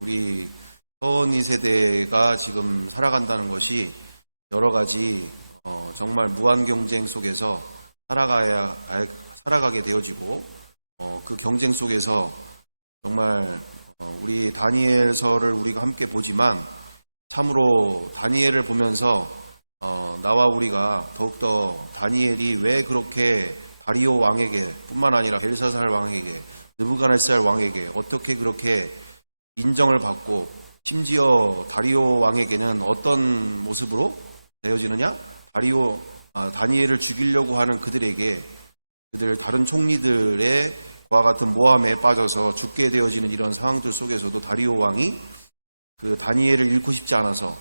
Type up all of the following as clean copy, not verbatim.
우리 서원이 세대가 지금 살아간다는 것이 여러 가지 정말 무한 경쟁 속에서 살아가게 되어지고 그 경쟁 속에서 정말 우리 다니엘서를 우리가 함께 보지만 참으로 다니엘을 보면서 나와 우리가 더욱더 다니엘이 왜 그렇게 다리오 왕에게 뿐만 아니라 벨사살 왕에게 느부갓네살 왕에게 어떻게 그렇게 인정을 받고 심지어 다리오 왕에게는 어떤 모습으로 되어지느냐? 다니엘을 죽이려고 하는 그들 다른 총리들의 그와 같은 모함에 빠져서 죽게 되어지는 이런 상황들 속에서도 다리오 왕이 그 다니엘을 잃고 싶지 않아서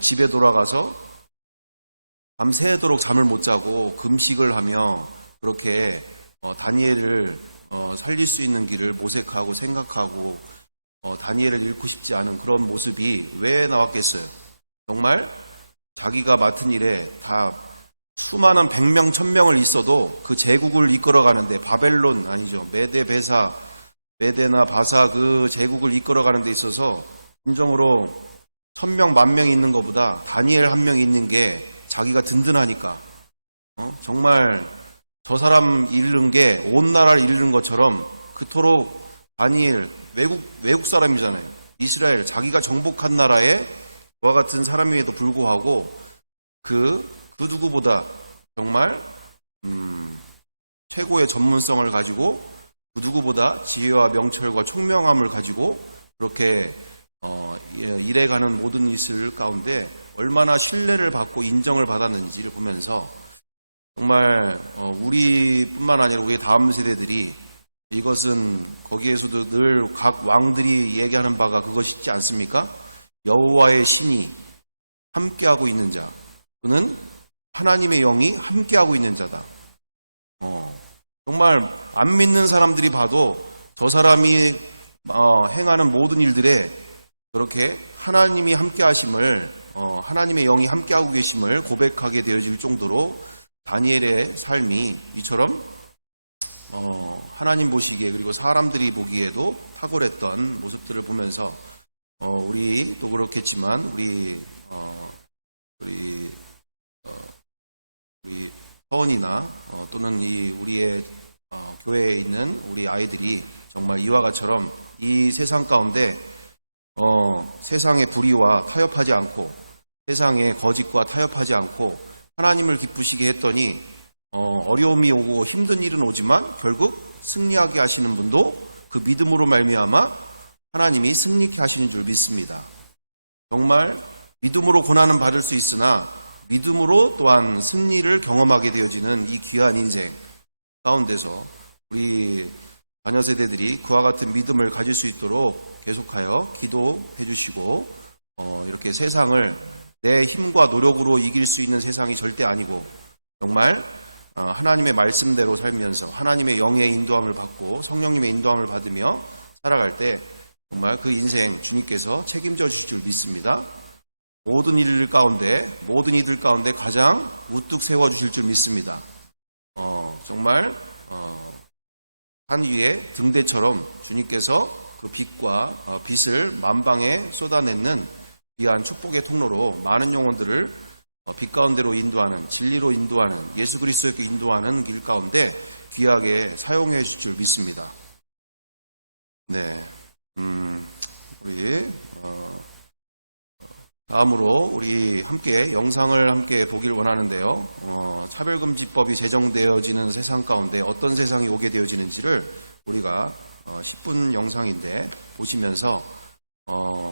집에 돌아가서 밤새도록 잠을 못 자고 금식을 하며 그렇게 다니엘을 살릴 수 있는 길을 모색하고 생각하고 다니엘을 잃고 싶지 않은 그런 모습이 왜 나왔겠어요? 정말 자기가 맡은 일에 다 수많은 100명, 1000명을 있어도 그 제국을 이끌어가는데 바벨론 아니죠. 메데나 바사 그 제국을 이끌어가는 데 있어서 진정으로 1000명, 10,000명이 있는 것보다 다니엘 한 명이 있는 게 자기가 든든하니까 정말 저 사람 잃는 게 온 나라를 잃는 것처럼 그토록 다니엘 외국 사람이잖아요. 이스라엘 자기가 정복한 나라에 그와 같은 사람임에도 불구하고 그 누구보다 정말 최고의 전문성을 가지고 그 누구보다 지혜와 명철과 총명함을 가지고 그렇게 일해가는 모든 이들 가운데 얼마나 신뢰를 받고 인정을 받았는지를 보면서 정말 우리뿐만 아니라 우리의 다음 세대들이 이것은 거기에서도 늘 각 왕들이 얘기하는 바가 그것이 있지 않습니까? 여호와의 신이 함께하고 있는 자, 그는 하나님의 영이 함께하고 있는 자다. 정말 안 믿는 사람들이 봐도 저 사람이 행하는 모든 일들에 그렇게 하나님이 함께하심을 하나님의 영이 함께하고 계심을 고백하게 되어질 정도로 다니엘의 삶이 이처럼 하나님 보시기에 그리고 사람들이 보기에도 탁월했던 모습들을 보면서 우리도 그렇겠지만 우리 서원이나 또는 우리의 교회에 있는 우리 아이들이 정말 이와 같처럼 이 세상 가운데 세상의 불의와 타협하지 않고 세상의 거짓과 타협하지 않고 하나님을 기쁘시게 했더니 어려움이 오고 힘든 일은 오지만 결국 승리하게 하시는 분도 그 믿음으로 말미암아 하나님이 승리케 하시는 줄 믿습니다. 정말 믿음으로 고난은 받을 수 있으나 믿음으로 또한 승리를 경험하게 되어지는 이 귀한 인생 가운데서 우리 자녀 세대들이 그와 같은 믿음을 가질 수 있도록 계속하여 기도해 주시고 이렇게 세상을 내 힘과 노력으로 이길 수 있는 세상이 절대 아니고 정말 하나님의 말씀대로 살면서 하나님의 영의 인도함을 받고 성령님의 인도함을 받으며 살아갈 때 정말 그 인생 주님께서 책임져 주실 줄 믿습니다. 모든 이들 가운데 가장 우뚝 세워주실 줄 믿습니다. 정말 산 위에 등대처럼 주님께서 그 빛과 빛을 만방에 쏟아내는 귀한 축복의 통로로 많은 영혼들을 빛 가운데로 인도하는 진리로 인도하는 예수 그리스도에게 인도하는 길 가운데 귀하게 사용해 주실 줄 믿습니다. 네, 우리 다음으로 우리 함께 영상을 함께 보길 원하는데요. 차별금지법이 제정되어지는 세상 가운데 어떤 세상이 오게 되어지는지를 우리가 10분 영상인데 보시면서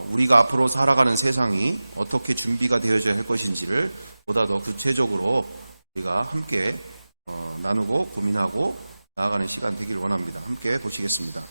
우리가 앞으로 살아가는 세상이 어떻게 준비가 되어져야 할 것인지를 보다 더 구체적으로 우리가 함께 나누고 고민하고 나아가는 시간 되길 원합니다. 함께 보시겠습니다.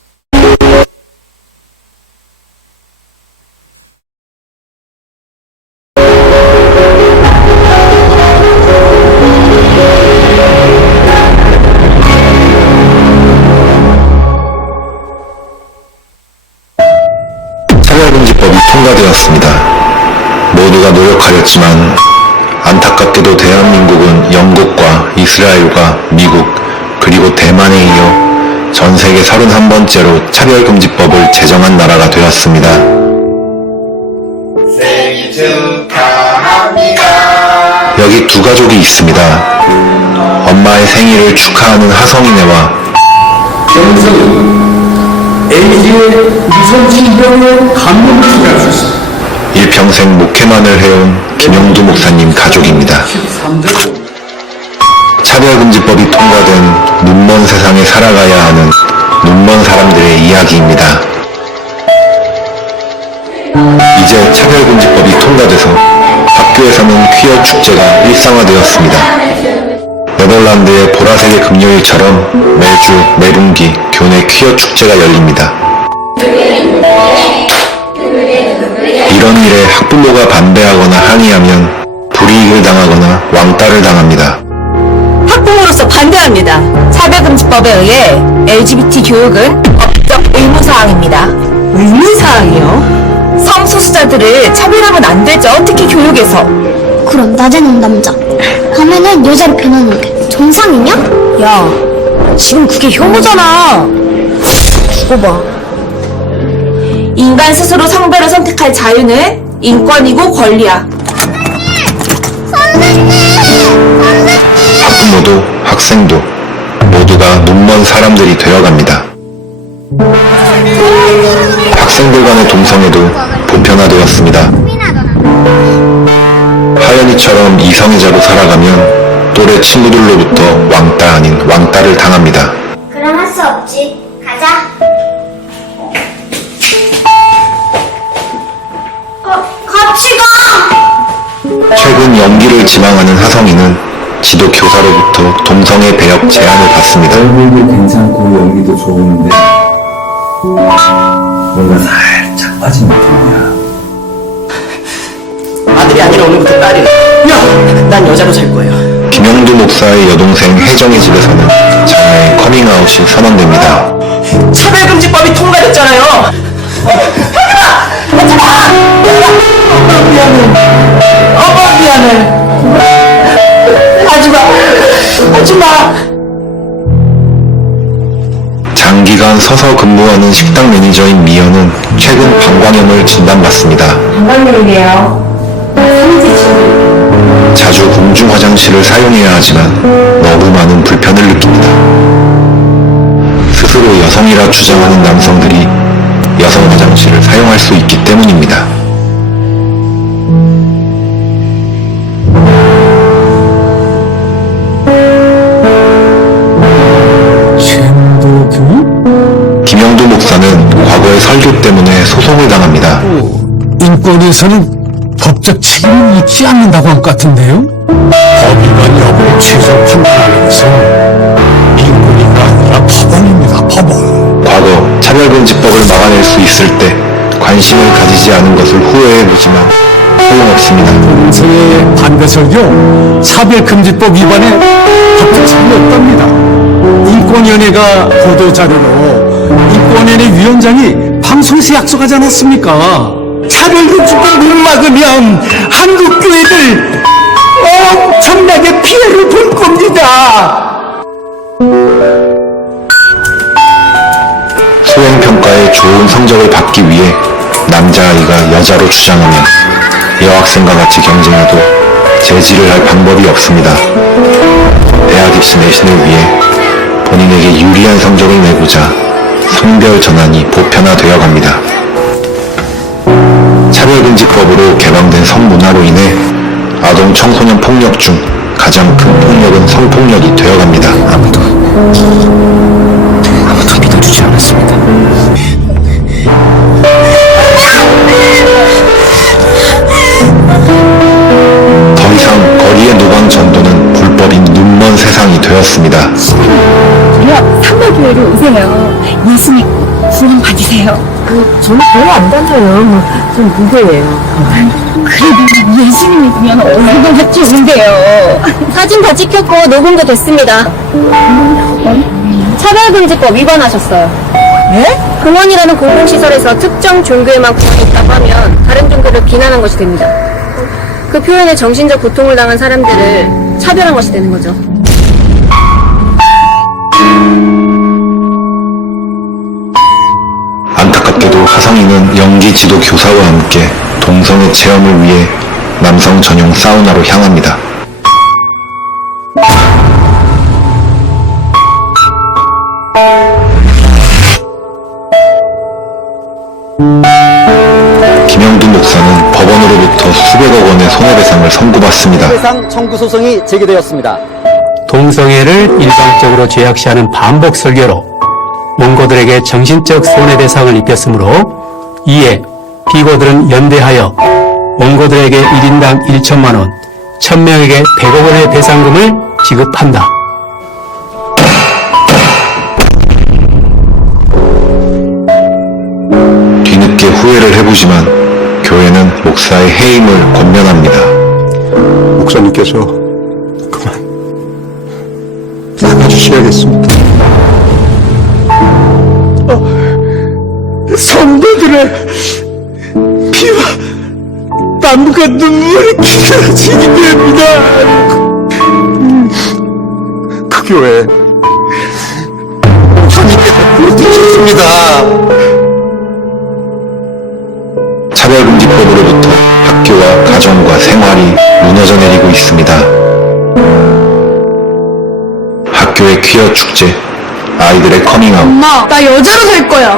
통과되었습니다. 모두가 노력하였지만 안타깝게도 대한민국은 영국과 이스라엘과 미국 그리고 대만에 이어 전 세계 31번째로 차별금지법을 제정한 나라가 되었습니다. 생일 축하합니다. 여기 두 가족이 있습니다. 엄마의 생일을 축하하는 하성이네와 LG의 이성진병의 감동을 기할 수 있습니다. 일평생 목회만을 해온 김영두 목사님 가족입니다. 13대 차별금지법이 통과된 눈먼 세상에 살아가야 하는 눈먼 사람들의 이야기입니다. 이제 차별금지법이 통과돼서 학교에서는 퀴어 축제가 일상화되었습니다. 네덜란드의 보라색의 금요일처럼 매주 매분기 교내 퀴어 축제가 열립니다. 이런 일에 학부모가 반대하거나 항의하면 불이익을 당하거나 왕따를 당합니다. 학부모로서 반대합니다. 차별금지법에 의해 LGBT 교육은 의무사항입니다. 의무사항이요? 성소수자들을 차별하면 안 되죠. 특히 교육에서. 그럼 낮에는 남자, 밤에는 여자로 변하는 게 정상이냐? 야, 지금 그게 혐오잖아. 두고 봐. 인간 스스로 성별을 선택할 자유는 인권이고 권리야. 학부모도 학생도 모두가 눈먼 사람들이 되어갑니다. 학생들 간의 동성애도 보편화되었습니다. 하연이처럼 이성애자로 살아가면 또래 친구들로부터 왕따 아닌 왕따를 당합니다. 그럼 할 수 없지. 가자. 같이 가! 최근 연기를 지망하는 하성이는 지도 교사로부터 동성애 배역 제안을 받습니다. 얼굴도 괜찮고 연기도 좋은데 뭔가 살짝 빠진 느낌이야. 아들이 아니라 오늘부터 딸이래. 야! 난 여자로 살 거야. 김영두 목사의 여동생 혜정의 집에서는 자녀의 커밍아웃이 선언됩니다. 차별금지법이 통과됐잖아요. 엄마 미안해. 하지마. 하지마. 장기간 서서 근무하는 식당 매니저인 미연은 최근 방광염을 진단받습니다. 건강용이에요. 자주 공중 화장실을 사용해야 하지만 너무 많은 불편을 느낍니다. 스스로 여성이라 주장하는 남성들이 여성 화장실을 사용할 수 있기 때문입니다. 김영두 목사는 과거의 설교 때문에 소송을 당합니다. 인권에서는 법적 책임을 묻지 않는다고 한 것 같은데요? 취소판에서 인권이가 기본입니다. 법은 과거 차별금지법을 막아낼 수 있을 때 관심을 가지지 않은 것을 후회해보지만 소용없습니다. 제 반대설교 차별금지법 위반에 법적 책임이 없답니다. 인권위원회가 보도자료로 인권위원회 위원장이 방송에서 약속하지 않았습니까? 차별금지법을 못 막으면 한국 교회들 엄청나게 피해를 볼 겁니다. 수행평가에 좋은 성적을 받기 위해 남자아이가 여자로 주장하면 여학생과 같이 경쟁해도 제지를 할 방법이 없습니다. 대학 입시 내신을 위해 본인에게 유리한 성적을 내고자 성별 전환이 보편화되어 갑니다. 차별금지법으로 개방된 성문화로 인해 아동 청소년 폭력 중 가장 큰 폭력은 성폭력이 되어갑니다. 아무도 믿어주지 않았습니다. 더 이상 거리에 누건 전도는 불법인 눈먼 세상이 되었습니다. 사과교회로 오세요. 예수님 구원 받으세요. 정말 별로 안 같아요. 좀 무거워요. 그래도 예수님을 그냥 얼굴 해주신대요. 사진 다 찍혔고 녹음도 됐습니다. 차별금지법 위반하셨어요. 예? 공원이라는 공공시설에서 특정 종교에만 그렇다고 하면 다른 종교를 비난한 것이 됩니다. 그 표현에 정신적 고통을 당한 사람들을 차별한 것이 되는 거죠. 그럼 예수님을 그냥 얼굴 해주신대요. 사진 다 찍혔고 녹음도 됐습니다. 그원이라는 공공시설에서 특정 종교에만 그렇다고 하면 다른 종교를 비난한 것이 됩니다. 그 표현에 정신적 고통을 당한 사람들을 차별한 것이 되는 거죠. 지도 교사와 함께 동성애 체험을 위해 남성 전용 사우나로 향합니다. 김영두 목사는 법원으로부터 수백억 원의 손해배상을 선고받습니다. 손해배상 청구 소송이 제기되었습니다. 동성애를 일방적으로 죄악시하는 반복 설교로 원고들에게 정신적 손해배상을 입혔으므로 이에 피고들은 연대하여 원고들에게 1인당 1천만 원, 1000명에게 100억 원의 배상금을 지급한다. 뒤늦게 후회를 해보지만 교회는 목사의 해임을 권면합니다. 목사님께서 그만 나가주셔야겠습니다. 성도들의 피와 땀과 눈물이 쏟아지게 됩니다. 그 교회 못하셨습니다. 차별금지법으로부터 학교와 가정과 생활이 무너져 내리고 있습니다. 학교의 퀴어 축제, 아이들의 커밍아웃, 엄마, 나 여자로 살 거야.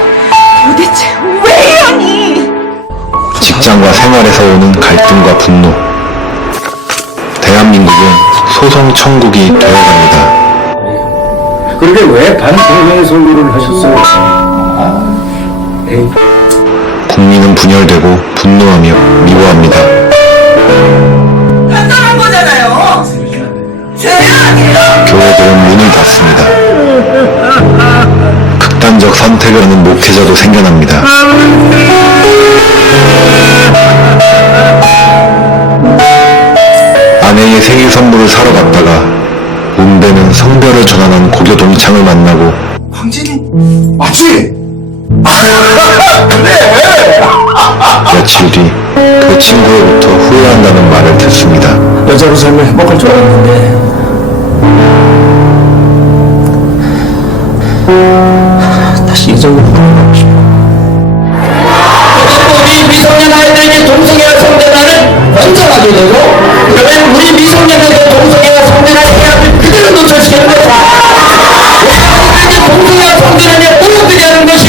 도대체 왜 이러니? 직장과 생활에서 오는 갈등과 분노. 대한민국은 소송 천국이 되어갑니다. 그러게 왜 반동성애 선고를 하셨어요? 국민은 분열되고 분노하며 미워합니다. 판단한 거잖아요. 교회들은 문을 닫습니다. 극단적 선택을 하는 목회자도 생겨납니다. 아내의 생일 선물을 사러 갔다가 운배는 성별을 전환한 고교 동창을 만나고 맞지? 며칠 뒤 그 친구로부터 후회한다는 말을 듣습니다. 여자로 살면 행복할 줄 알았는데 다시 여자로 살아가고 싶어. 우리 미성년 아이들에게 동성애와 성전하는 헌정하게 되고 그러면 우리 미성년에게 동성애와 성전하는 계약을 그대로 놓쳐지게 됩니다. 아이들에게 동성애와 성전하는 보여드리게 하는 것이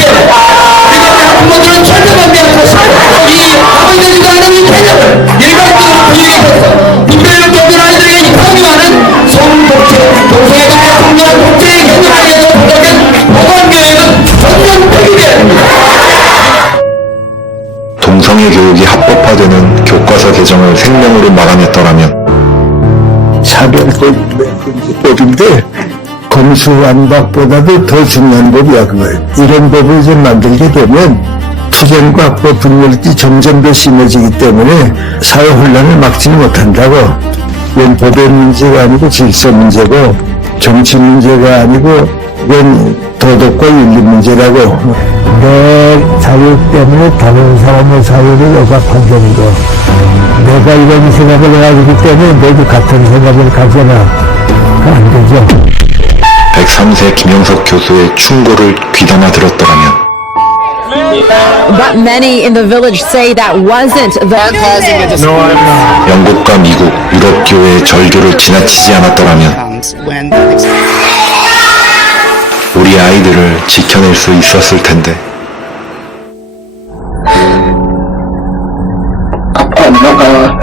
우리가 부모들은 절대 반대할 것입니다. 이 아버지들과 하나님의 대답을 일반적으로 부수시면서 특별히 겪은 아이들에게 입학이 많은 성동체 동성애가 성전한 동체의 행위하에서 부탁한 법원교육은 성전교육이 됩니다. 동성애 교육이 합법화되는 교과서 개정을 생명으로 막아냈더라면 차별법인데 검수완박보다도 더 중요한 법이야 그걸. 이런 법을 좀 만들게 되면 투쟁과 악법 분열이 점점 더 심해지기 때문에 사회 혼란을 막지 못한다고. 이건 법의 문제가 아니고 질서 문제고 정치 문제가 아니고 이건 도덕과 윤리 문제라고. 내 자격 때문에 다른 사람의 사회를 억압하는 거. 내가 이런 생각을 해가지기 때문에 너도 같은 생각을 가져라. 안 되죠. 103세 김영석 교수의 충고를 귀담아 들었더라면 But many in the village say that wasn't the 영국과 미국, 유럽 교회의 절교를 지나치지 않았더라면 우리 아이들을 지켜낼 수 있었을 텐데. 아빠, 엄마가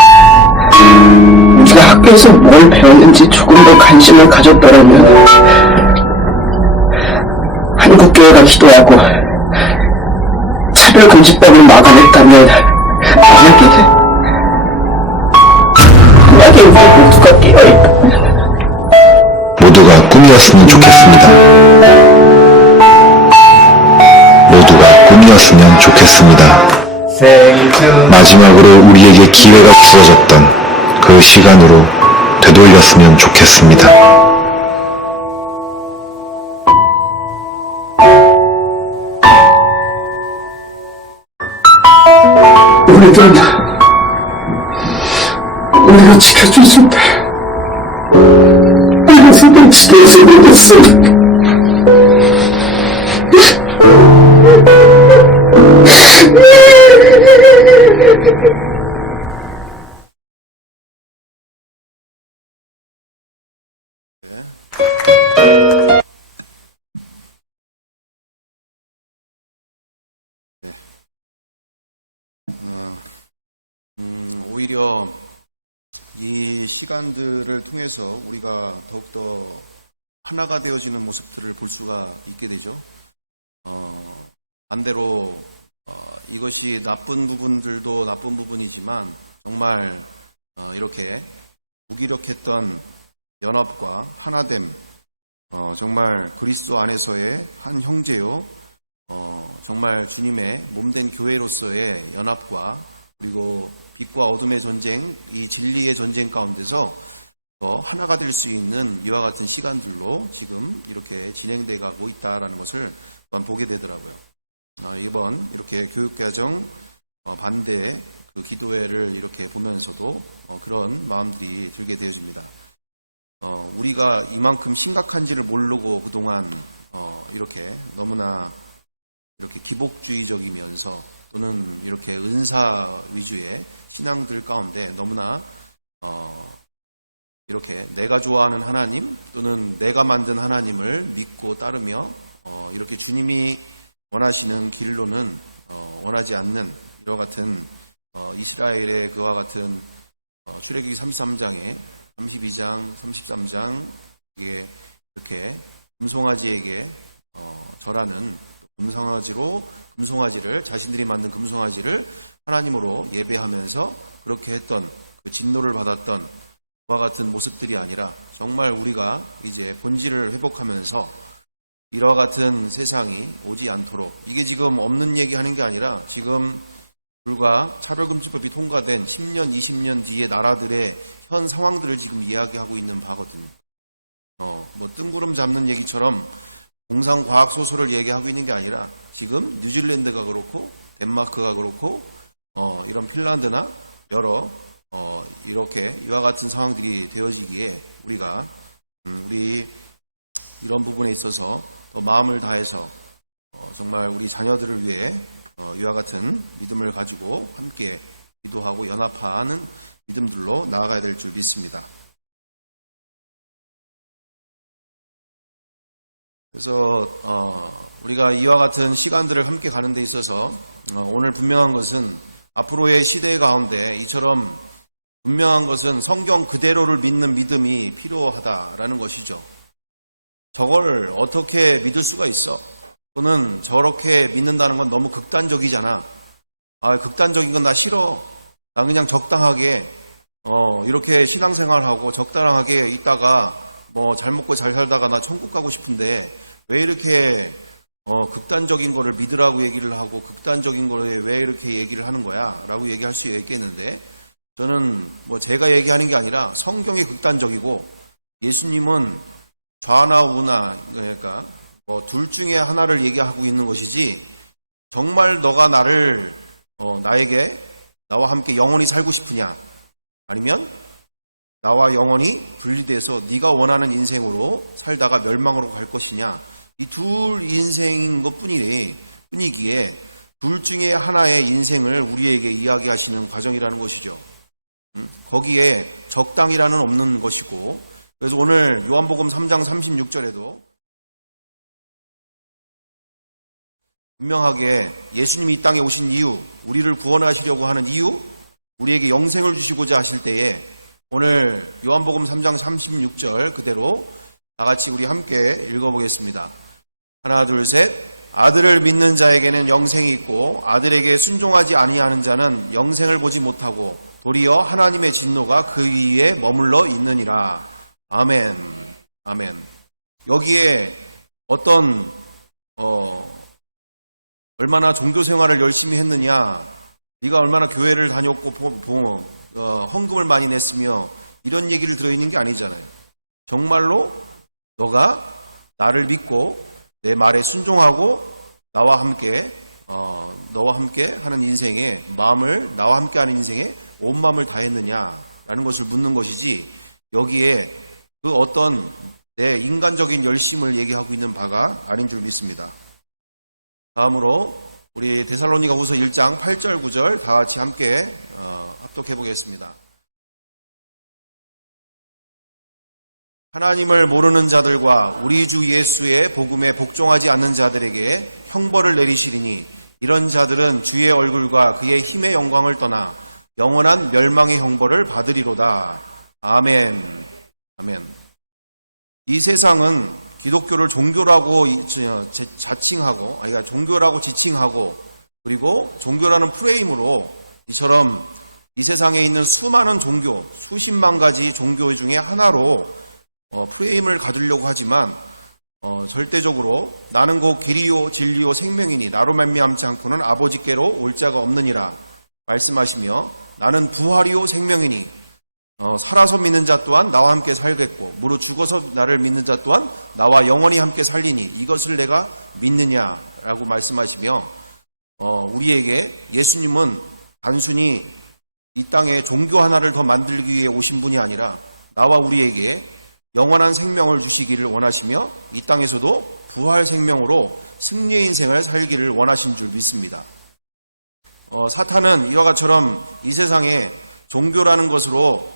우리가 학교에서 뭘 배웠는지 조금 더 관심을 가졌더라면 한국교회가 기도하고 차별금지법을 막아냈다면 만약에 우리 모두가 깨어있다면 모두가 꿈이었으면 좋겠습니다. 모두가 꿈이었으면 좋겠습니다. 마지막으로 우리에게 기회가 주어졌던 그 시간으로 되돌렸으면 좋겠습니다. 우리가 지켜줬을 때 어렸을 때 지켜줘야 됐어. 오히려 이 시간들을 통해서 우리가 더욱더 하나가 되어지는 모습들을 볼 수가 있게 되죠. 반대로 이것이 나쁜 부분들도 나쁜 부분이지만 정말 이렇게 무기력했던 연합과 하나됨, 정말 그리스도 안에서의 한 형제요, 정말 주님의 몸된 교회로서의 연합과 그리고 빛과 어둠의 전쟁, 이 진리의 전쟁 가운데서 더 하나가 될 수 있는 이와 같은 시간들로 지금 이렇게 진행돼 가고 있다라는 것을 또한 보게 되더라고요. 이번 이렇게 교육과정 반대 그 기도회를 이렇게 보면서도 그런 마음들이 들게 되어집니다. 우리가 이만큼 심각한지를 모르고 그동안 이렇게 너무나 이렇게 기복주의적이면서 또는 이렇게 은사 위주의 신앙들 가운데 너무나 이렇게 내가 좋아하는 하나님 또는 내가 만든 하나님을 믿고 따르며 이렇게 주님이 원하시는 길로는 원하지 않는 이와 같은 이스라엘의 그와 같은 출애굽기 33장에 32장, 33장 이게 이렇게 금송아지에게 절하는 금송아지를 자신들이 만든 금송아지를 하나님으로 예배하면서 그렇게 했던 그 진노를 받았던 그와 같은 모습들이 아니라 정말 우리가 이제 본질을 회복하면서 이와 같은 세상이 오지 않도록 이게 지금 없는 얘기하는 게 아니라 지금 불과 차별금지법이 통과된 10년, 20년 뒤의 나라들의 현 상황들을 지금 이야기하고 있는 바거든요. 뭐 뜬구름 잡는 얘기처럼 공상과학 소설을 얘기하고 있는 게 아니라 지금 뉴질랜드가 그렇고 덴마크가 그렇고 이런 핀란드나 여러 이렇게 이와 같은 상황들이 되어지기에 우리가 우리 이런 부분에 있어서 더 마음을 다해서 정말 우리 자녀들을 위해 이와 같은 믿음을 가지고 함께 기도하고 연합하는 믿음들로 나아가야 될 줄 믿습니다. 그래서 우리가 이와 같은 시간들을 함께 가는 데 있어서 오늘 분명한 것은 앞으로의 시대 가운데 이처럼 분명한 것은 성경 그대로를 믿는 믿음이 필요하다라는 것이죠. 저걸 어떻게 믿을 수가 있어? 또는 저렇게 믿는다는 건 너무 극단적이잖아. 극단적인 건 나 싫어. 나 그냥 적당하게 이렇게 신앙생활하고 적당하게 있다가 뭐 잘 먹고 잘 살다가 나 천국 가고 싶은데 왜 이렇게 극단적인 거를 믿으라고 얘기를 하고 극단적인 거에 왜 이렇게 얘기를 하는 거야? 라고 얘기할 수 있겠는데 저는 뭐 제가 얘기하는 게 아니라 성경이 극단적이고 예수님은 좌나 우나 그러니까 뭐 둘 중에 하나를 얘기하고 있는 것이지 정말 너가 나에게 나와 함께 영원히 살고 싶으냐 아니면 나와 영원히 분리돼서 네가 원하는 인생으로 살다가 멸망으로 갈 것이냐 이 둘 인생인 것 뿐이기에 둘 중에 하나의 인생을 우리에게 이야기하시는 과정이라는 것이죠. 거기에 적당이라는 없는 것이고 그래서 오늘 요한복음 3장 36절에도 분명하게 예수님이 이 땅에 오신 이유, 우리를 구원하시려고 하는 이유, 우리에게 영생을 주시고자 하실 때에 오늘 요한복음 3장 36절 그대로 다 같이 우리 함께 읽어보겠습니다. 하나, 둘, 셋. 아들을 믿는 자에게는 영생이 있고 아들에게 순종하지 아니하는 자는 영생을 보지 못하고 도리어 하나님의 진노가 그 위에 머물러 있느니라. 아멘. 아멘. 여기에 어떤 얼마나 종교 생활을 열심히 했느냐, 네가 얼마나 교회를 다녔고 헌금을 많이 냈으며 이런 얘기를 들어있는 게 아니잖아요. 정말로 너가 나를 믿고 내 말에 순종하고 나와 함께 하는 인생에 나와 함께 하는 인생에 온 마음을 다했느냐라는 것을 묻는 것이지 여기에 그 어떤 내 인간적인 열심을 얘기하고 있는 바가 아닌 줄 믿습니다. 다음으로 우리 데살로니가후서 1장 8절 9절 다 같이 함께 합독해 보겠습니다. 하나님을 모르는 자들과 우리 주 예수의 복음에 복종하지 않는 자들에게 형벌을 내리시리니 이런 자들은 주의 얼굴과 그의 힘의 영광을 떠나 영원한 멸망의 형벌을 받으리로다. 아멘. 아멘. 이 세상은 기독교를 종교라고 자칭하고, 아니, 종교라고 지칭하고, 그리고 종교라는 프레임으로 이처럼 이 세상에 있는 수많은 종교, 수십만 가지 종교 중에 하나로 프레임을 가두려고 하지만 절대적으로 나는 곧 길이요 진리요 생명이니 나로 말미암지 않고는 아버지께로 올 자가 없느니라 말씀하시며, 나는 부활이요 생명이니 살아서 믿는 자 또한 나와 함께 살겠고 무릇 죽어서 나를 믿는 자 또한 나와 영원히 함께 살리니 이것을 내가 믿느냐라고 말씀하시며, 우리에게 예수님은 단순히 이 땅에 종교 하나를 더 만들기 위해 오신 분이 아니라 나와 우리에게 영원한 생명을 주시기를 원하시며 이 땅에서도 부활 생명으로 승리의 인생을 살기를 원하신 줄 믿습니다. 사탄은 이와 같처럼 이 세상에 종교라는 것으로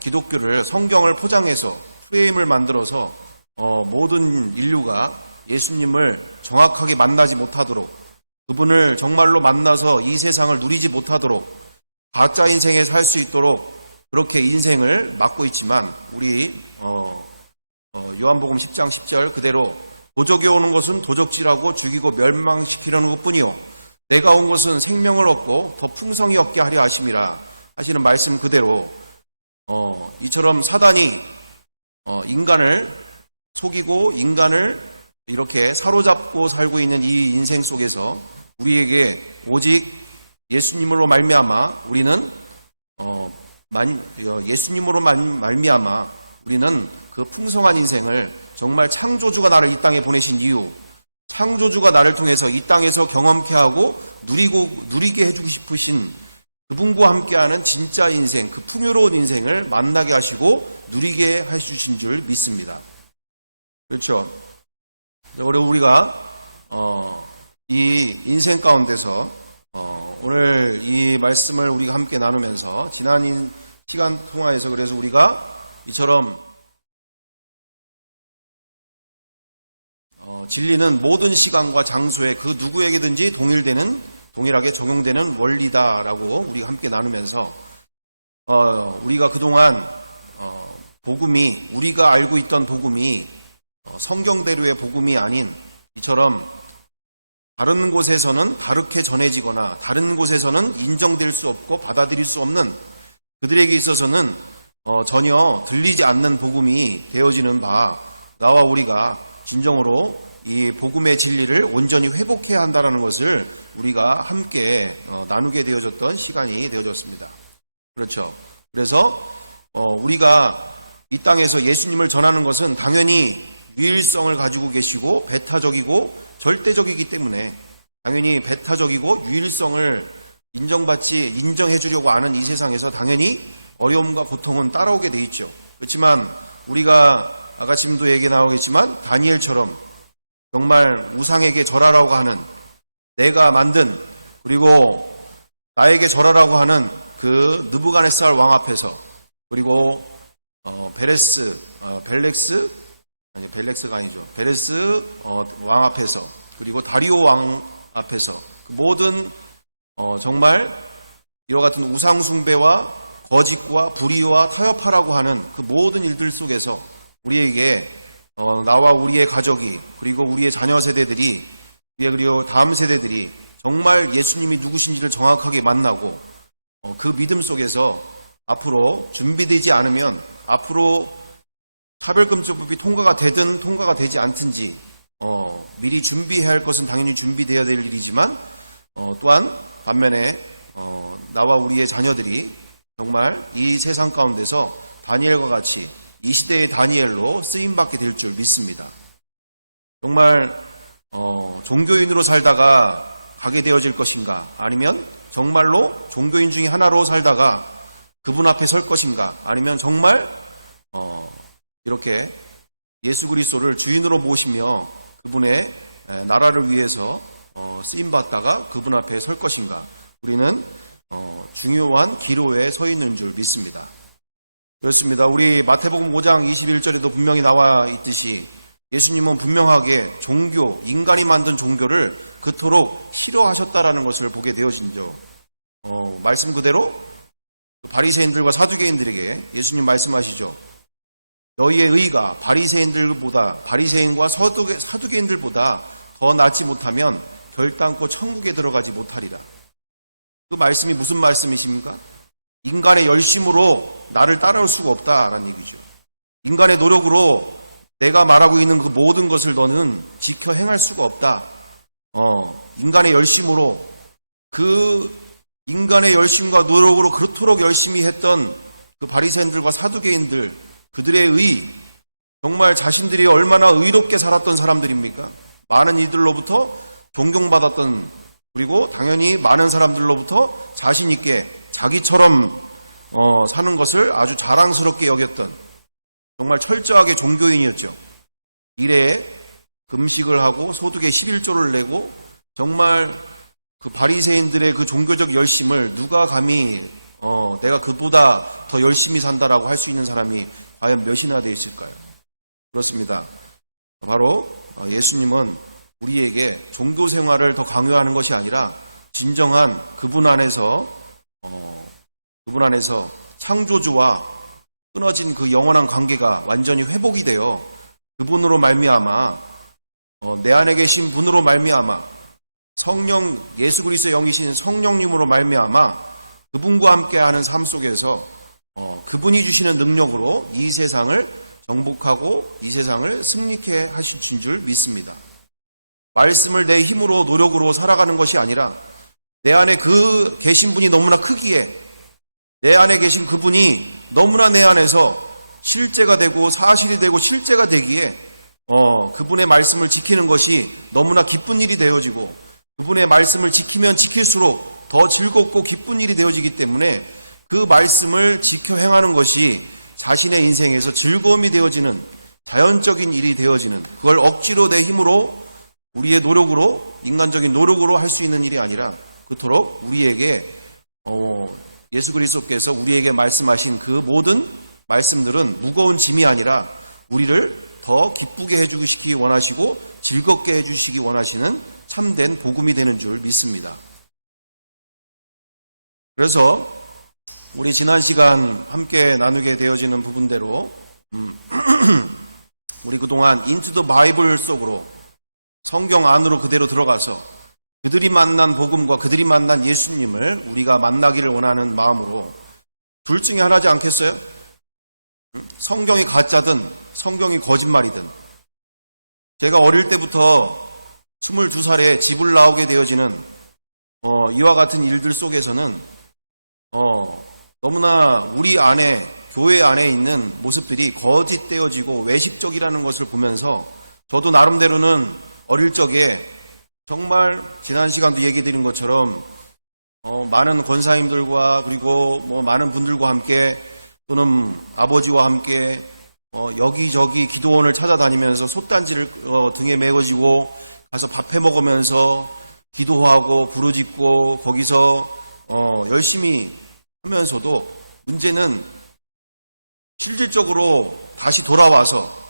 기독교를, 성경을 포장해서 프레임을 만들어서 모든 인류가 예수님을 정확하게 만나지 못하도록, 그분을 정말로 만나서 이 세상을 누리지 못하도록 가짜 인생에 살 수 있도록 그렇게 인생을 막고 있지만, 우리 요한복음 10장 10절 그대로 도적이 오는 것은 도적질하고 죽이고 멸망시키려는 것뿐이요 내가 온 것은 생명을 얻고 더 풍성히 얻게 하려 하심이라 하시는 말씀 그대로 이처럼 사단이 인간을 속이고 인간을 이렇게 사로잡고 살고 있는 이 인생 속에서 우리에게 오직 예수님으로 말미암아 우리는 예수님으로 말미암아 우리는 그 풍성한 인생을, 정말 창조주가 나를 이 땅에 보내신 이유, 창조주가 나를 통해서 이 땅에서 경험케 하고 누리게 해주고 싶으신 그분과 함께하는 진짜 인생, 그 풍요로운 인생을 만나게 하시고 누리게 해주신 줄 믿습니다. 그렇죠? 우리가 이 인생 가운데서 오늘 이 말씀을 우리가 함께 나누면서 지난 시간 통화에서 그래서 우리가 이처럼 진리는 모든 시간과 장소에 그 누구에게든지 동일하게 적용되는 원리다라고 우리가 함께 나누면서 우리가 그동안 복음이, 우리가 알고 있던 복음이 성경대로의 복음이 아닌 이처럼 다른 곳에서는 다르게 전해지거나 다른 곳에서는 인정될 수 없고 받아들일 수 없는, 그들에게 있어서는 전혀 들리지 않는 복음이 되어지는 바, 나와 우리가 진정으로 이 복음의 진리를 온전히 회복해야 한다는 것을 우리가 함께 나누게 되어졌던 시간이 되어졌습니다. 그렇죠. 그래서 우리가 이 땅에서 예수님을 전하는 것은 당연히 유일성을 가지고 계시고 배타적이고 절대적이기 때문에, 당연히 배타적이고 유일성을 인정해 주려고 하는 이 세상에서 당연히 어려움과 고통은 따라오게 돼 있죠. 그렇지만 우리가 아까 지금도 얘기 나오겠지만 다니엘처럼 정말 우상에게 절하라고 하는, 내가 만든, 그리고 나에게 절하라고 하는 그 느부갓네살 왕 앞에서, 그리고 베레스 왕 앞에서, 그리고 다리오 왕 앞에서 그 모든 정말 이와 같은 우상 숭배와 거짓과 불의와 타협하라고 하는 그 모든 일들 속에서 우리에게 나와 우리의 가족이, 그리고 우리의 자녀 세대들이, 그리고 다음 세대들이 정말 예수님이 누구신지를 정확하게 만나고 그 믿음 속에서 앞으로 준비되지 않으면, 앞으로 차별금지법이 통과가 되든 통과가 되지 않든지 미리 준비해야 할 것은 당연히 준비되어야 될 일이지만, 또한 반면에 나와 우리의 자녀들이 정말 이 세상 가운데서 다니엘과 같이 이 시대의 다니엘로 쓰임받게 될 줄 믿습니다. 정말 종교인으로 살다가 가게 되어질 것인가, 아니면 정말로 종교인 중에 하나로 살다가 그분 앞에 설 것인가, 아니면 정말 이렇게 예수 그리스도를 주인으로 모시며 그분의 나라를 위해서 쓰임받다가 그분 앞에 설 것인가, 우리는 중요한 기로에 서 있는 줄 믿습니다. 그렇습니다. 우리 마태복음 5장 21절에도 분명히 나와 있듯이 예수님은 분명하게 인간이 만든 종교를 그토록 싫어하셨다라는 것을 보게 되어진죠. 말씀 그대로 그 바리새인들과 사두개인들에게 예수님 말씀하시죠. 너희의 의가 바리새인과 사두개인들보다 더 낫지 못하면 결단코 천국에 들어가지 못하리라. 그 말씀이 무슨 말씀이십니까? 인간의 열심으로 나를 따라올 수가 없다라는 얘기죠. 인간의 노력으로 내가 말하고 있는 그 모든 것을 너는 지켜 행할 수가 없다. 인간의 열심으로, 그 인간의 열심과 노력으로 그토록 열심히 했던 그 바리새인들과 사두개인들, 그들의 의, 정말 자신들이 얼마나 의롭게 살았던 사람들입니까? 많은 이들로부터 존경받았던, 그리고 당연히 많은 사람들로부터 자신 있게 자기처럼 사는 것을 아주 자랑스럽게 여겼던 정말 철저하게 종교인이었죠. 이래 금식을 하고 소득의 11조를 내고 정말 그 바리새인들의 그 종교적 열심을 누가 감히 내가 그보다 더 열심히 산다라고 할 수 있는 사람이 과연 몇이나 되어 있을까요? 그렇습니다. 바로 예수님은 우리에게 종교 생활을 더 강요하는 것이 아니라 진정한 그분 안에서 창조주와 끊어진 그 영원한 관계가 완전히 회복이 되어 그분으로 말미암아 내 안에 계신 분으로 말미암아 성령 예수 그리스도의 영이신 성령님으로 말미암아 그분과 함께하는 삶 속에서 그분이 주시는 능력으로 이 세상을 정복하고 이 세상을 승리케 하신 줄 믿습니다. 말씀을 내 힘으로 노력으로 살아가는 것이 아니라 내 안에 그 계신 분이 너무나 크기에 내 안에 계신 그분이 너무나 내 안에서 실제가 되고 사실이 되고 실제가 되기에 그분의 말씀을 지키는 것이 너무나 기쁜 일이 되어지고 그분의 말씀을 지키면 지킬수록 더 즐겁고 기쁜 일이 되어지기 때문에 그 말씀을 지켜 행하는 것이 자신의 인생에서 즐거움이 되어지는 자연적인 일이 되어지는, 그걸 억지로 내 힘으로 우리의 노력으로 인간적인 노력으로 할 수 있는 일이 아니라 그토록 우리에게 예수 그리스도께서 우리에게 말씀하신 그 모든 말씀들은 무거운 짐이 아니라 우리를 더 기쁘게 해주시기 원하시고 즐겁게 해주시기 원하시는 참된 복음이 되는 줄 믿습니다. 그래서 우리 지난 시간 함께 나누게 되어지는 부분대로 우리 그동안 Into the Bible 속으로 성경 안으로 그대로 들어가서 그들이 만난 복음과 그들이 만난 예수님을 우리가 만나기를 원하는 마음으로 둘 중에 하나지 않겠어요? 성경이 가짜든 성경이 거짓말이든. 제가 어릴 때부터 22살에 집을 나오게 되어지는 이와 같은 일들 속에서는 너무나 우리 안에 교회 안에 있는 모습들이 거짓되어지고 외식적이라는 것을 보면서 저도 나름대로는 어릴 적에 정말 지난 시간도 얘기 드린 것처럼 많은 권사님들과 그리고 많은 분들과 함께 또는 아버지와 함께 여기저기 기도원을 찾아다니면서 솥단지를 등에 메어지고 가서 밥해 먹으면서 기도하고 부르짖고 거기서 열심히 하면서도 문제는 실질적으로 다시 돌아와서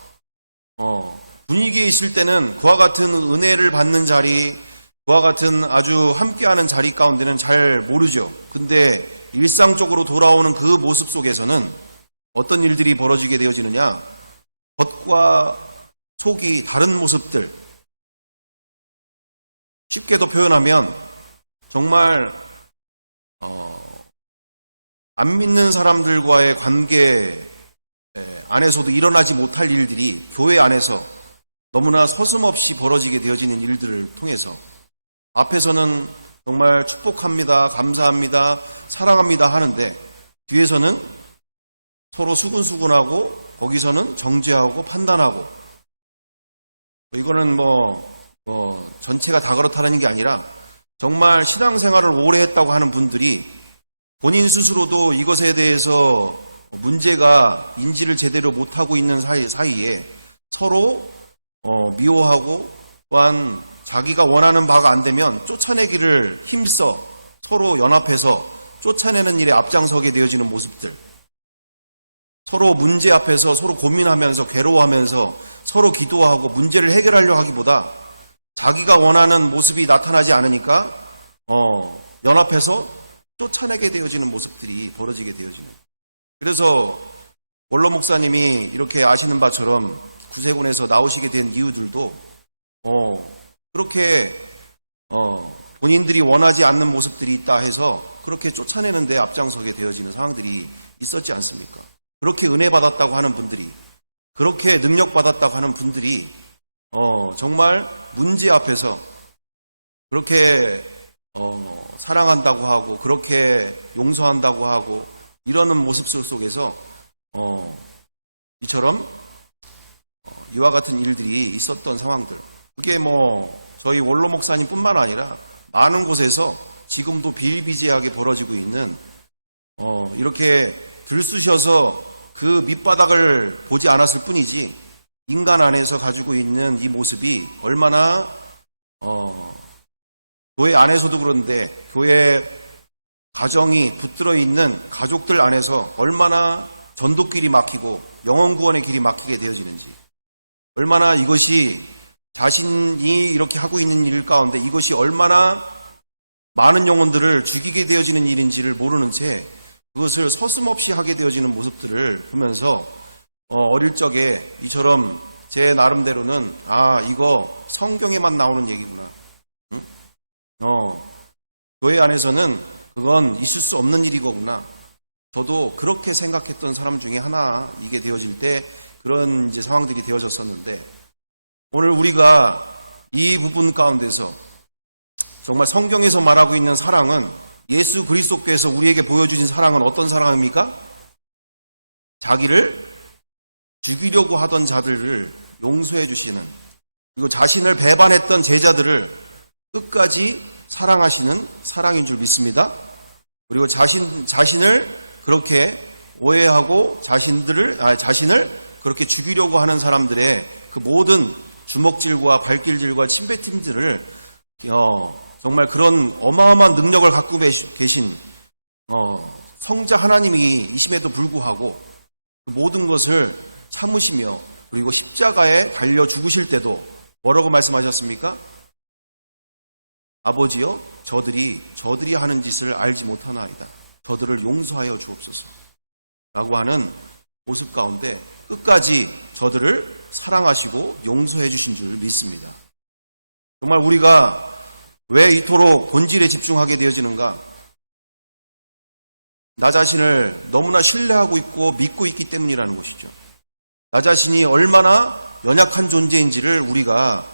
분위기에 있을 때는 그와 같은 은혜를 받는 자리, 그와 같은 아주 함께하는 자리 가운데는 잘 모르죠. 근데 일상적으로 돌아오는 그 모습 속에서는 어떤 일들이 벌어지게 되어지느냐, 겉과 속이 다른 모습들, 쉽게 더 표현하면 정말 안 믿는 사람들과의 관계 안에서도 일어나지 못할 일들이 교회 안에서 너무나 서슴없이 벌어지게 되어지는 일들을 통해서 앞에서는 정말 축복합니다, 감사합니다, 사랑합니다 하는데 뒤에서는 서로 수근수근하고 거기서는 정죄하고 판단하고, 이거는 전체가 다 그렇다는 게 아니라 정말 신앙생활을 오래 했다고 하는 분들이 본인 스스로도 이것에 대해서 문제가 인지를 제대로 못하고 있는 사이에 서로 미워하고 또한 자기가 원하는 바가 안 되면 쫓아내기를 힘써 서로 연합해서 쫓아내는 일에 앞장서게 되어지는 모습들, 서로 문제 앞에서 서로 고민하면서 괴로워하면서 서로 기도하고 문제를 해결하려 하기보다 자기가 원하는 모습이 나타나지 않으니까 연합해서 쫓아내게 되어지는 모습들이 벌어지게 되어지는. 그래서 원로 목사님이 이렇게 아시는 바처럼 구세군에서 나오시게 된 이유들도 그렇게 본인들이 원하지 않는 모습들이 있다 해서 그렇게 쫓아내는 데 앞장서게 되어지는 상황들이 있었지 않습니까? 그렇게 은혜 받았다고 하는 분들이, 그렇게 능력 받았다고 하는 분들이 정말 문제 앞에서 그렇게 사랑한다고 하고 그렇게 용서한다고 하고 이러는 모습들 속에서 이처럼 이와 같은 일들이 있었던 상황들, 그게 뭐 저희 원로 목사님뿐만 아니라 많은 곳에서 지금도 비일비재하게 벌어지고 있는 이렇게 들쑤셔서 그 밑바닥을 보지 않았을 뿐이지 인간 안에서 가지고 있는 이 모습이 얼마나 교회 안에서도 그런데 교회 가정이 붙들어 있는 가족들 안에서 얼마나 전도길이 막히고 영혼구원의 길이 막히게 되어지는지, 얼마나 이것이 자신이 이렇게 하고 있는 일 가운데 이것이 얼마나 많은 영혼들을 죽이게 되어지는 일인지를 모르는 채 그것을 서슴없이 하게 되어지는 모습들을 보면서 어릴 적에 이처럼 제 나름대로는 이거 성경에만 나오는 얘기구나. 응? 교회 안에서는 그건 있을 수 없는 일이거구나. 저도 그렇게 생각했던 사람 중에 하나 이게 되어질 때 그런 이제 상황들이 되어졌었는데, 오늘 우리가 이 부분 가운데서 정말 성경에서 말하고 있는 사랑은, 예수 그리스도께서 우리에게 보여주신 사랑은 어떤 사랑입니까? 자기를 죽이려고 하던 자들을 용서해 주시는, 그리고 자신을 배반했던 제자들을 끝까지 사랑하시는 사랑인 줄 믿습니다. 그리고 자신을 그렇게 오해하고 자신을 그렇게 죽이려고 하는 사람들의 그 모든 주먹질과 발길질과 침뱉음들을 정말 그런 어마어마한 능력을 갖고 계신 성자 하나님이 이심에도 불구하고 그 모든 것을 참으시며, 그리고 십자가에 달려 죽으실 때도 뭐라고 말씀하셨습니까? 아버지여, 저들이 하는 짓을 알지 못하나이다. 저들을 용서하여 주옵소서. 라고 하는 모습 가운데 끝까지 저들을 사랑하시고 용서해 주신 줄 믿습니다. 정말 우리가 왜 이토록 본질에 집중하게 되어지는가? 나 자신을 너무나 신뢰하고 있고 믿고 있기 때문이라는 것이죠. 나 자신이 얼마나 연약한 존재인지를 우리가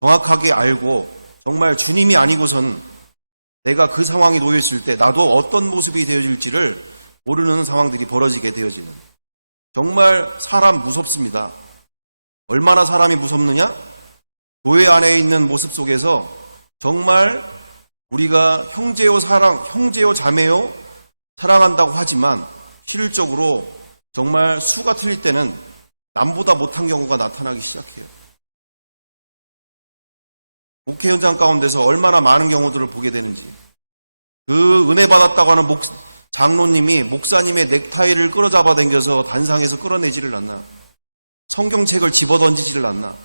정확하게 알고, 정말 주님이 아니고선 내가 그 상황에 놓여 있을 때 나도 어떤 모습이 되어질지를 모르는 상황들이 벌어지게 되어지는, 정말 사람 무섭습니다. 얼마나 사람이 무섭느냐? 교회 안에 있는 모습 속에서 정말 우리가 형제요 자매요 사랑한다고 하지만 실질적으로 정말 수가 틀릴 때는 남보다 못한 경우가 나타나기 시작해요. 목회 현장 가운데서 얼마나 많은 경우들을 보게 되는지, 그 은혜 받았다고 하는 장로님이 목사님의 넥타이를 끌어잡아 당겨서 단상에서 끌어내지를 않나, 성경책을 집어던지지를 않나,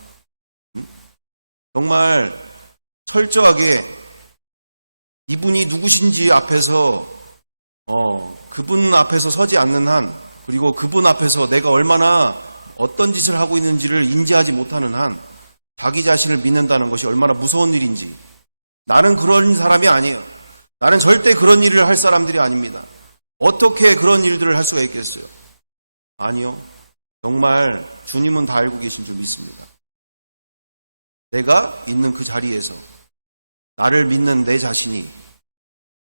정말 철저하게 이분이 누구신지 앞에서 그분 앞에서 서지 않는 한, 그리고 그분 앞에서 내가 얼마나 어떤 짓을 하고 있는지를 인지하지 못하는 한 자기 자신을 믿는다는 것이 얼마나 무서운 일인지. 나는 그런 사람이 아니에요. 나는 절대 그런 일을 할 사람들이 아닙니다. 어떻게 그런 일들을 할 수가 있겠어요? 아니요. 정말 주님은 다 알고 계신 줄 믿습니다. 내가 있는 그 자리에서 나를 믿는 내 자신이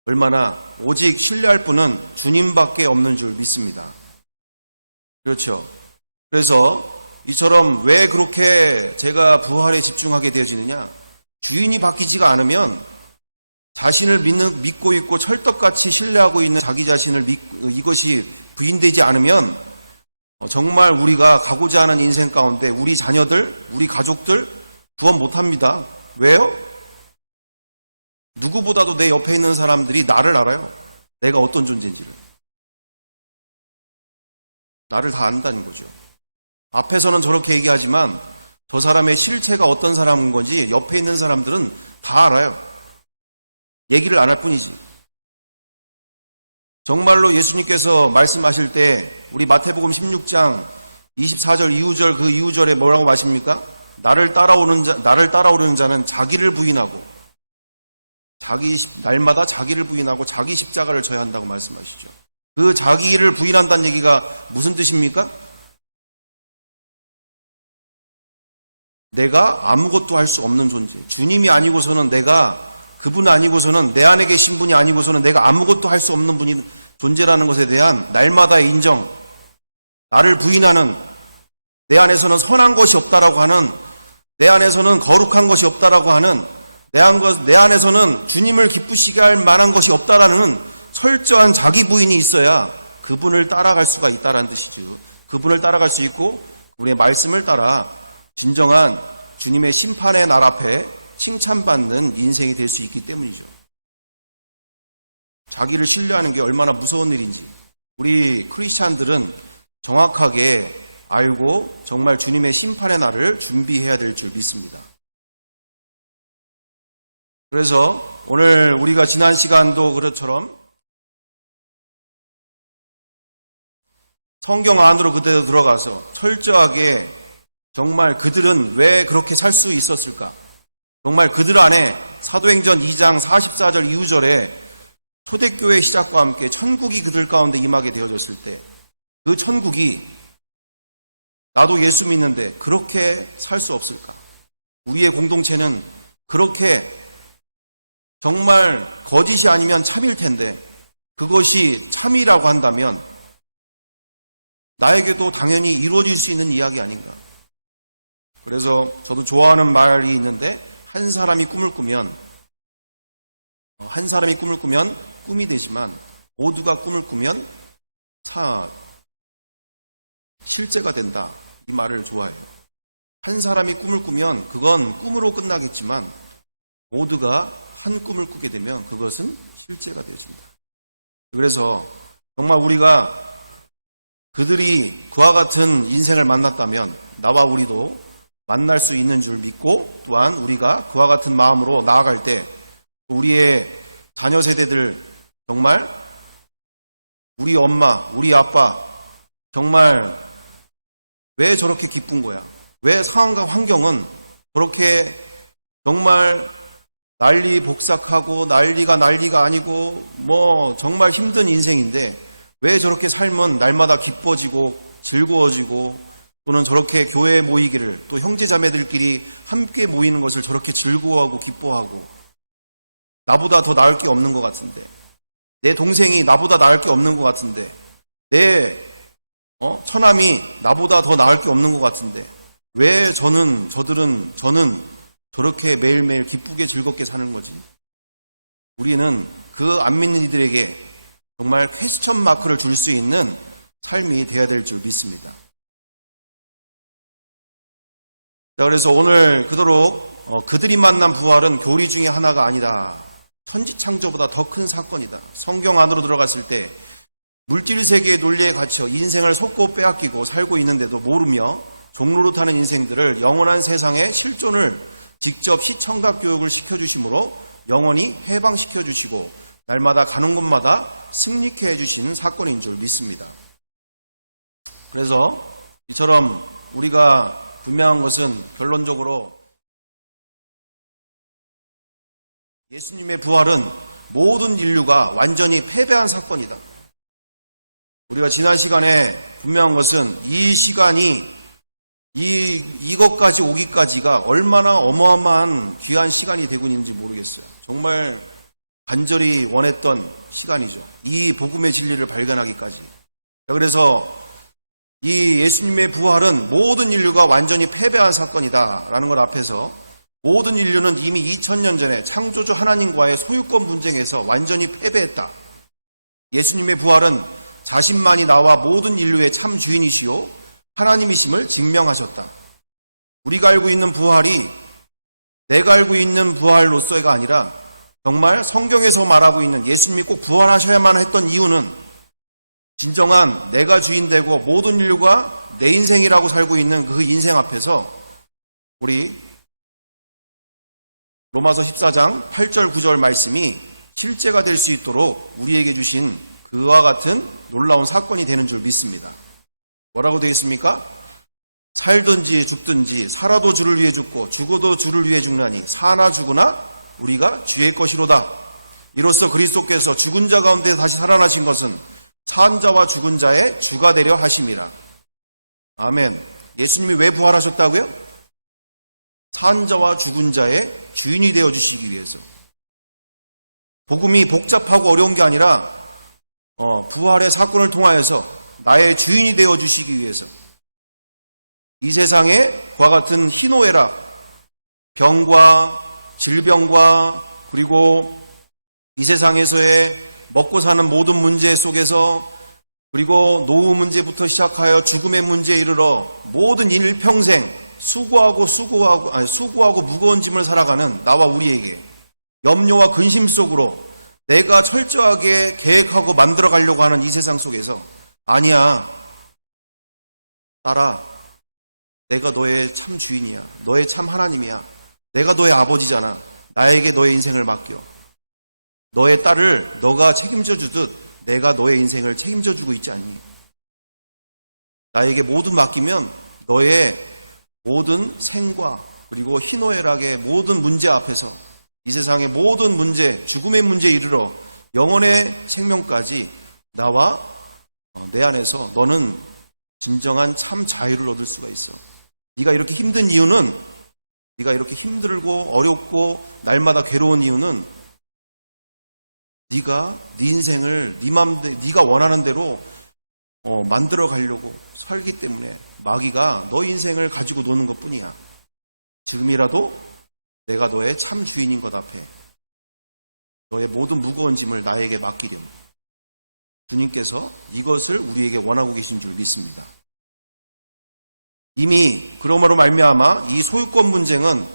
얼마나 오직 신뢰할 분은 주님밖에 없는 줄 믿습니다. 그렇죠. 그래서 이처럼 왜 그렇게 제가 부활에 집중하게 되어지느냐? 주인이 바뀌지가 않으면, 자신을 믿고 있고 철떡같이 신뢰하고 있는 자기 자신을 이것이 부인되지 않으면 정말 우리가 가고자 하는 인생 가운데 우리 자녀들, 우리 가족들 구원 못합니다. 왜요? 누구보다도 내 옆에 있는 사람들이 나를 알아요. 내가 어떤 존재인지를. 나를 다 안다는 거죠. 앞에서는 저렇게 얘기하지만 저 사람의 실체가 어떤 사람인 건지 옆에 있는 사람들은 다 알아요. 얘기를 안 할 뿐이지. 정말로 예수님께서 말씀하실 때 우리 마태복음 16장 24절 이후절 그 이후절에 뭐라고 마십니까? 나를 따라오는 자는 자기를 부인하고 날마다 자기를 부인하고 자기 십자가를 져야 한다고 말씀하시죠. 그 자기를 부인한다는 얘기가 무슨 뜻입니까? 내가 아무것도 할 수 없는 존재. 주님이 아니고서는 그분 아니고서는 내 안에 계신 분이 아니고서는 내가 아무것도 할 수 없는 존재라는 것에 대한 날마다의 인정, 나를 부인하는, 내 안에서는 선한 것이 없다라고 하는, 내 안에서는 거룩한 것이 없다라고 하는, 내 안에서는 주님을 기쁘시게 할 만한 것이 없다라는 철저한 자기 부인이 있어야 그분을 따라갈 수가 있다라는 뜻이죠. 그분을 따라갈 수 있고 그분의 말씀을 따라 진정한 주님의 심판의 날 앞에 칭찬받는 인생이 될 수 있기 때문이죠. 자기를 신뢰하는 게 얼마나 무서운 일인지 우리 크리스찬들은 정확하게 알고 정말 주님의 심판의 날을 준비해야 될 줄 믿습니다. 그래서 오늘 우리가 지난 시간도 그것처럼 성경 안으로 그대로 들어가서 철저하게 정말 그들은 왜 그렇게 살 수 있었을까? 정말 그들 안에 사도행전 2장 44절 이후절에 초대교회 시작과 함께 천국이 그들 가운데 임하게 되어졌을 때 그 천국이 나도 예수 믿는데 그렇게 살 수 없을까? 우리의 공동체는 그렇게 정말 거짓이 아니면 참일 텐데 그것이 참이라고 한다면 나에게도 당연히 이루어질 수 있는 이야기 아닌가? 그래서 저도 좋아하는 말이 있는데 한 사람이 꿈을 꾸면 꿈이 되지만 모두가 꿈을 꾸면 실제가 된다. 이 말을 좋아해요. 한 사람이 꿈을 꾸면 그건 꿈으로 끝나겠지만 모두가 한 꿈을 꾸게 되면 그것은 실제가 되어진다. 그래서 정말 우리가 그들이 그와 같은 인생을 만났다면 나와 우리도 만날 수 있는 줄 믿고 또한 우리가 그와 같은 마음으로 나아갈 때 우리의 자녀 세대들 정말 우리 엄마, 우리 아빠 정말 왜 저렇게 기쁜 거야? 왜 상황과 환경은 저렇게 정말 난리 복삭하고 난리가 아니고 뭐 정말 힘든 인생인데 왜 저렇게 삶은 날마다 기뻐지고 즐거워지고 또는 저렇게 교회에 모이기를 또 형제자매들끼리 함께 모이는 것을 저렇게 즐거워하고 기뻐하고 나보다 더 나을 게 없는 것 같은데 내 동생이 나보다 나을 게 없는 것 같은데 내 처남이 나보다 더 나을 게 없는 것 같은데 왜 저는 저렇게 매일매일 기쁘게 즐겁게 사는 거지? 우리는 그 안 믿는 이들에게 정말 퀘스천 마크를 줄 수 있는 삶이 되어야 될 줄 믿습니다. 자, 그래서 오늘 그토록 그들이 만난 부활은 교리 중에 하나가 아니다. 천지창조보다 더 큰 사건이다. 성경 안으로 들어갔을 때 물질 세계의 논리에 갇혀 인생을 속고 빼앗기고 살고 있는데도 모르며 종로로 타는 인생들을 영원한 세상에 실존을 직접 시청각 교육을 시켜주심으로 영원히 해방시켜주시고 날마다 가는 곳마다 승리케 해주시는 사건인 줄 믿습니다. 그래서 이처럼 우리가 분명한 것은 결론적으로 예수님의 부활은 모든 인류가 완전히 패배한 사건이다. 우리가 지난 시간에 분명한 것은 이 시간이 이것까지 오기까지가 얼마나 어마어마한 귀한 시간이 되고 있는지 모르겠어요. 정말 간절히 원했던 시간이죠. 이 복음의 진리를 발견하기까지. 그래서 이 예수님의 부활은 모든 인류가 완전히 패배한 사건이다라는 것 앞에서 모든 인류는 이미 2000년 전에 창조주 하나님과의 소유권 분쟁에서 완전히 패배했다. 예수님의 부활은 자신만이 나와 모든 인류의 참 주인이시요 하나님이심을 증명하셨다. 우리가 알고 있는 부활이 내가 알고 있는 부활로서가 아니라 정말 성경에서 말하고 있는 예수님이 꼭 부활하셔야만 했던 이유는 진정한 내가 주인되고 모든 인류가 내 인생이라고 살고 있는 그 인생 앞에서 우리 로마서 14장 8절 9절 말씀이 실제가 될 수 있도록 우리에게 주신 그와 같은 놀라운 사건이 되는 줄 믿습니다. 뭐라고 되어 있습니까? 살든지 죽든지 살아도 주를 위해 죽고 죽어도 주를 위해 죽나니 사나 죽으나 우리가 주의 것이로다. 이로써 그리스도께서 죽은 자 가운데 다시 살아나신 것은 산 자와 죽은 자의 주가 되려 하심이라. 아멘. 예수님이 왜 부활하셨다고요? 산 자와 죽은 자의 주인이 되어 주시기 위해서. 복음이 복잡하고 어려운 게 아니라 부활의 사건을 통하여서 나의 주인이 되어 주시기 위해서. 이 세상에 그와 같은 희노애락, 병과 질병과 그리고 이 세상에서의 먹고 사는 모든 문제 속에서 그리고 노후 문제부터 시작하여 죽음의 문제에 이르러 모든 일평생 수고하고 무거운 짐을 살아가는 나와 우리에게 염려와 근심 속으로 내가 철저하게 계획하고 만들어 가려고 하는 이 세상 속에서 아니야. 딸아, 내가 너의 참 주인이야. 너의 참 하나님이야. 내가 너의 아버지잖아. 나에게 너의 인생을 맡겨. 너의 딸을 너가 책임져 주듯 내가 너의 인생을 책임져 주고 있지 않니? 나에게 모두 맡기면 너의 모든 생과 그리고 희노애락의 모든 문제 앞에서 이 세상의 모든 문제, 죽음의 문제에 이르러 영혼의 생명까지 나와 내 안에서 너는 진정한 참 자유를 얻을 수가 있어. 네가 이렇게 힘든 이유는, 네가 이렇게 힘들고 어렵고 날마다 괴로운 이유는 네가 네 인생을 네 맘대로 네가 원하는 대로 만들어 가려고 살기 때문에 마귀가 너 인생을 가지고 노는 것뿐이야. 지금이라도 내가 너의 참 주인인 것 앞에 너의 모든 무거운 짐을 나에게 맡기렴. 주님께서 이것을 우리에게 원하고 계신 줄 믿습니다. 이미 그러므로 말미암아 이 소유권 분쟁은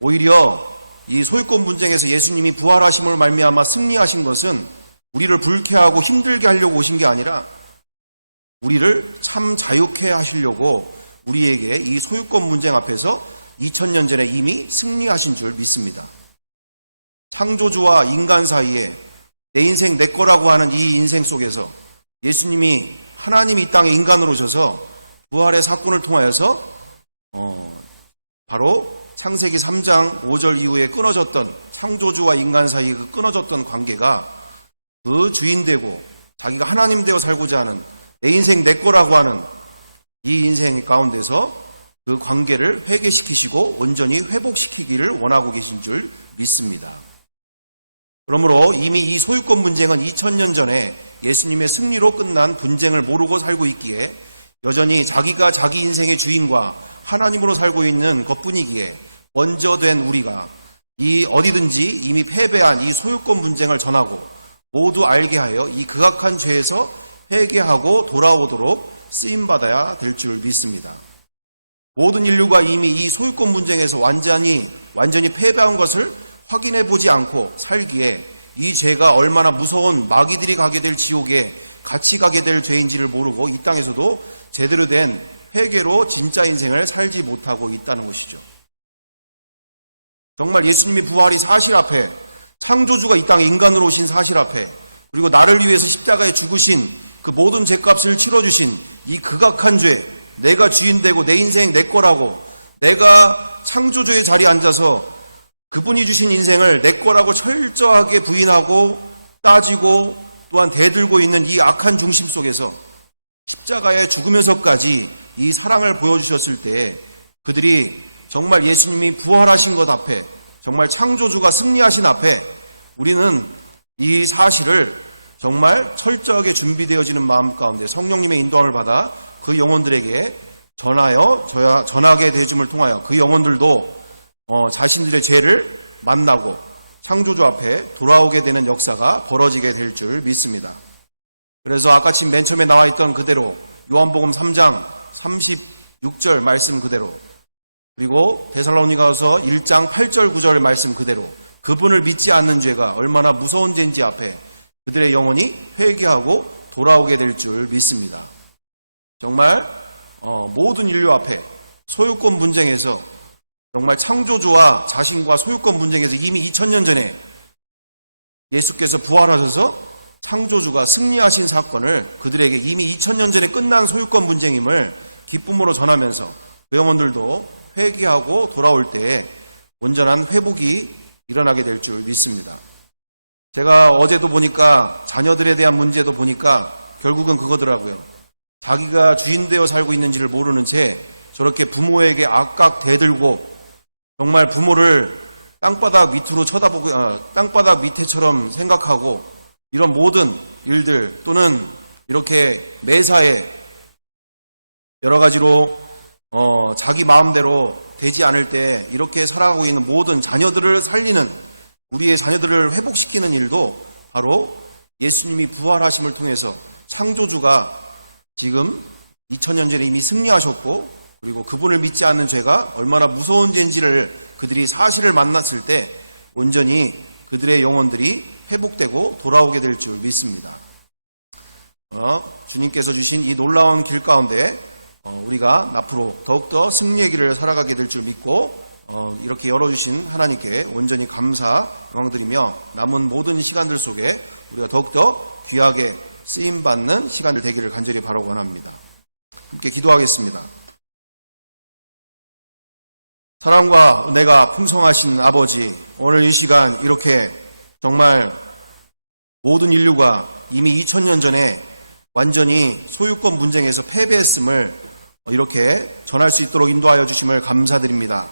오히려 이 소유권 분쟁에서 예수님이 부활하심으로 말미암아 승리하신 것은 우리를 불쾌하고 힘들게 하려고 오신 게 아니라 우리를 참 자유케 하시려고 우리에게 이 소유권 분쟁 앞에서 2000년 전에 이미 승리하신 줄 믿습니다. 창조주와 인간 사이에 내 인생 내 거라고 하는 이 인생 속에서 예수님이 하나님이 이 땅에 인간으로 오셔서 부활의 사건을 통하여서 바로 창세기 3장 5절 이후에 끊어졌던 창조주와 인간 사이의 그 끊어졌던 관계가 그 주인 되고 자기가 하나님 되어 살고자 하는 내 인생 내 거라고 하는 이 인생 가운데서 그 관계를 회개시키시고 온전히 회복시키기를 원하고 계신 줄 믿습니다. 그러므로 이미 이 소유권 분쟁은 2000년 전에 예수님의 승리로 끝난 분쟁을 모르고 살고 있기에 여전히 자기가 자기 인생의 주인과 하나님으로 살고 있는 것뿐이기에 먼저 된 우리가 이 어디든지 이미 패배한 이 소유권 분쟁을 전하고 모두 알게 하여 이 극악한 죄에서 회개하고 돌아오도록 쓰임받아야 될 줄 믿습니다. 모든 인류가 이미 이 소유권 분쟁에서 완전히 패배한 것을 확인해 보지 않고 살기에 이 죄가 얼마나 무서운 마귀들이 가게 될 지옥에 같이 가게 될 죄인지를 모르고 이 땅에서도 제대로 된 회개로 진짜 인생을 살지 못하고 있다는 것이죠. 정말 예수님이 부활이 사실 앞에, 창조주가 이 땅에 인간으로 오신 사실 앞에, 그리고 나를 위해서 십자가에 죽으신 그 모든 죄값을 치러주신 이 극악한 죄, 내가 주인 되고 내 인생 내 거라고, 내가 창조주의 자리에 앉아서 그분이 주신 인생을 내 거라고 철저하게 부인하고 따지고 또한 대들고 있는 이 악한 중심 속에서 십자가에 죽으면서까지 이 사랑을 보여주셨을 때 그들이 정말 예수님이 부활하신 것 앞에, 정말 창조주가 승리하신 앞에 우리는 이 사실을 정말 철저하게 준비되어지는 마음 가운데 성령님의 인도함을 받아 그 영혼들에게 전하게 되줌을 통하여 그 영혼들도 자신들의 죄를 만나고 창조주 앞에 돌아오게 되는 역사가 벌어지게 될 줄 믿습니다. 그래서 아까 지금 맨 처음에 나와 있던 그대로 요한복음 3장 36절 말씀 그대로, 그리고 데살로니가서 1장 8절 9절 말씀 그대로 그분을 믿지 않는 죄가 얼마나 무서운 죄인지 앞에 그들의 영혼이 회개하고 돌아오게 될 줄 믿습니다. 정말 모든 인류 앞에 소유권 분쟁에서 정말 창조주와 자신과 소유권 분쟁에서 이미 2000년 전에 예수께서 부활하셔서 창조주가 승리하신 사건을 그들에게 이미 2000년 전에 끝난 소유권 분쟁임을 기쁨으로 전하면서 그 영혼들도 회개하고 돌아올 때에 온전한 회복이 일어나게 될 줄 믿습니다. 제가 어제도 보니까 자녀들에 대한 문제도 보니까 결국은 그거더라고요. 자기가 주인 되어 살고 있는지를 모르는 채 저렇게 부모에게 악각 대들고 정말 부모를 땅바닥 밑으로 쳐다보고 땅바닥 밑에처럼 생각하고 이런 모든 일들 또는 이렇게 매사에 여러 가지로 자기 마음대로 되지 않을 때 이렇게 살아가고 있는 모든 자녀들을 살리는 우리의 자녀들을 회복시키는 일도 바로 예수님이 부활하심을 통해서 창조주가 지금 2000년 전에 이미 승리하셨고 그리고 그분을 믿지 않는 죄가 얼마나 무서운 죄인지를 그들이 사실을 만났을 때 온전히 그들의 영혼들이 회복되고 돌아오게 될 줄 믿습니다. 주님께서 주신 이 놀라운 길 가운데 우리가 앞으로 더욱더 승리의 길을 살아가게 될 줄 믿고 이렇게 열어주신 하나님께 온전히 감사 영광드리며 남은 모든 시간들 속에 우리가 더욱더 귀하게 쓰임받는 시간들 되기를 간절히 바라고 원합니다. 함께 기도하겠습니다. 사랑과 은혜가 풍성하신 아버지, 오늘 이 시간 이렇게 정말 모든 인류가 이미 2000년 전에 완전히 소유권 분쟁에서 패배했음을 이렇게 전할 수 있도록 인도하여 주심을 감사드립니다.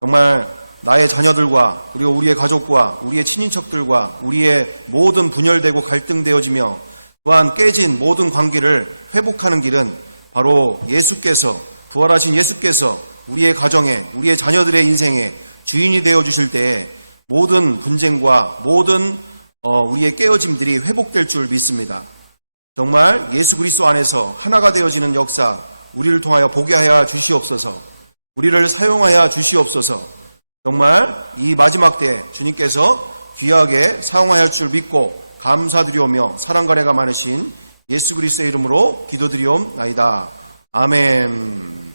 정말 나의 자녀들과 그리고 우리의 가족과 우리의 친인척들과 우리의 모든 분열되고 갈등되어지며 또한 깨진 모든 관계를 회복하는 길은 바로 예수께서 부활하신 예수께서 우리의 가정에 우리의 자녀들의 인생에 주인이 되어 주실 때에 모든 분쟁과 모든 우리의 깨어짐들이 회복될 줄 믿습니다. 정말 예수 그리스도 안에서 하나가 되어지는 역사 우리를 통하여 보게 하여 주시옵소서. 우리를 사용하여 주시옵소서. 정말 이 마지막 때에 주님께서 귀하게 사용하여 줄 믿고 감사드리오며 사랑과 은혜가 많으신 예수 그리스도의 이름으로 기도드리옵나이다. 아멘.